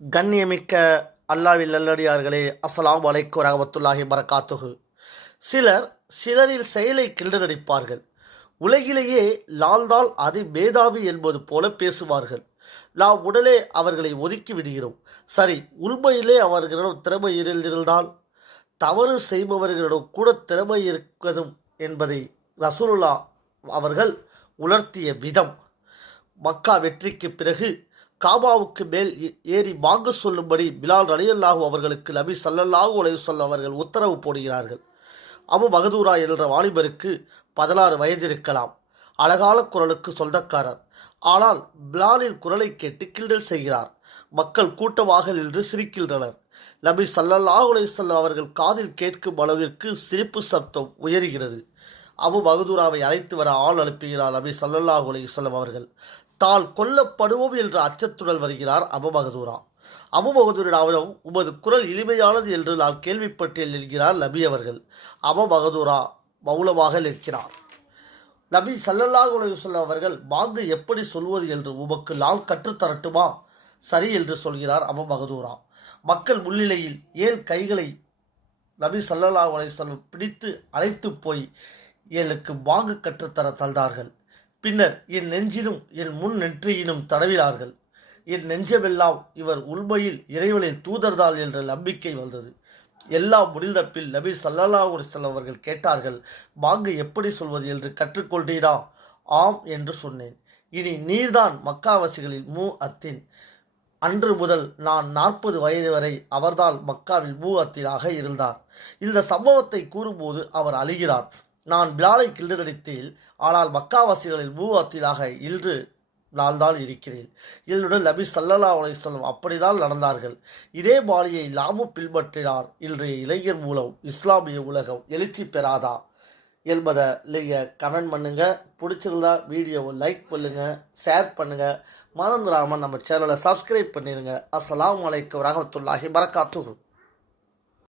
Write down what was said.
கண்ணியமிக்க அல்லாவில் நல்லடியார்களே அஸ்லாம் வலைக்கு ரகமத்துல்லாஹி பரகாத்துகு சிலர் சிலரில் செயலை கிண்டடிப்பார்கள் உலகிலேயே லால்தால் அதி மேதாவி என்பது போல பேசுவார்கள். நாம் உடனே அவர்களை ஒதுக்கி விடுகிறோம். சரி உண்மையிலே அவர்களிடம் திறமை இருந்திருந்தால்? தவறு செய்பவர்களிடம் கூட திறமை இருக்கதும் என்பதை ரசூலுல்லா அவர்கள் உணர்த்திய விதம். மக்கா வெற்றிக்கு பிறகு காபாவுக்கு மேல் ஏ- ஏறி வாங்க சொல்லும்படி பிலால் ரலியல்லாஹு அவர்களுக்கு நபி சல்லல்லாஹு அலைஹி அவர்கள் உத்தரவு போடுகிறார்கள். அபு மகதூரா என்ற வாலிபருக்கு பதினாறு வயது இருக்கலாம். அழகான குரலுக்கு சொந்தக்காரர். ஆனால் பிலாலின் குரலை கேட்டு கிண்டல் செய்கிறார். மக்கள் கூட்டமாக நின்று சிரிக்கின்றனர். நபி சல்லல்லாஹு அலைஹி அவர்கள் காதில் கேட்கும் அளவிற்கு சிரிப்பு சப்தம் உயர்கிறது. அபு பகதூராவை அழைத்து வர ஆள் அனுப்புகிறார் நபி ஸல்லல்லாஹு அலிசல்லம் அவர்கள். தால் கொல்லப்படுவோம் என்ற அச்சத்துடன் வருகிறார் அபு பகதூரா. அபு பகதூரிடம் உமது குரல் இனிமையானது என்று நான் கேள்விப்பட்டேன் என்கிறார் நபி அவர்கள். அபு பகதூரா மௌனமாக நிற்கிறார். நபி ஸல்லல்லாஹு அலைஹி அவர்கள் பாங்கு எப்படி சொல்வது என்று உமக்கு நான் கற்றுத்தரட்டுமா சரி என்று சொல்கிறார் அபு பகதூரா. மக்கள் முன்னிலையில் ஏன் கைகளை நபி ஸல்லல்லாஹு அலைஹி பிடித்து அழைத்து போய் எனக்கு பாங்கு கற்றுத்தர தந்தார்கள். பின்னர் என் நெஞ்சிலும் என் முன் நெற்றியிலும் தடவினார்கள். என் நெஞ்சமெல்லாம் இவர் உண்மையில் இறைவனின் தூதர்தால் என்ற நம்பிக்கை வந்தது. எல்லாம் முடிந்த பின் நபி ஸல்லல்லாஹு அவர்கள் கேட்டார்கள் பாங்கு எப்படி சொல்வது என்று கற்றுக்கொண்டீரா? ஆம் என்று சொன்னேன். இனி நீர்தான் மக்காவாசிகளில் மூ அத்தின் அன்று முதல் நான் நாற்பது வயது வரை அவர்தான் மக்காவில் மூ அத்தினாக இருந்தார். இந்த சம்பவத்தை கூறும்போது அவர் அழுகிறார். நான் பிலாலை கிண்டடித்தேன் ஆனால் மக்காவாசிகளில் பூ அத்தினாக இன்று நான் தான் இருக்கிறேன். என்னுடன் நபி சல்லல்லா அலைஹி அப்படிதான் நடந்தார்கள். இதே பாணியை நாமும் பின்பற்றினார். இன்றைய இளைஞர் மூலம் இஸ்லாமிய உலகம் எழுச்சி பெறாதா என்பதை நீங்கள் கமெண்ட் பண்ணுங்கள் பிடிச்சிருந்தா வீடியோவை லைக் பண்ணுங்கள் ஷேர் பண்ணுங்கள் மறந்துடாமல் நம்ம சேனலை சப்ஸ்கிரைப் பண்ணிடுங்க அஸ்லாம் வலைக்கம் வரகத்துல்லாஹி பரக்காத்துஹு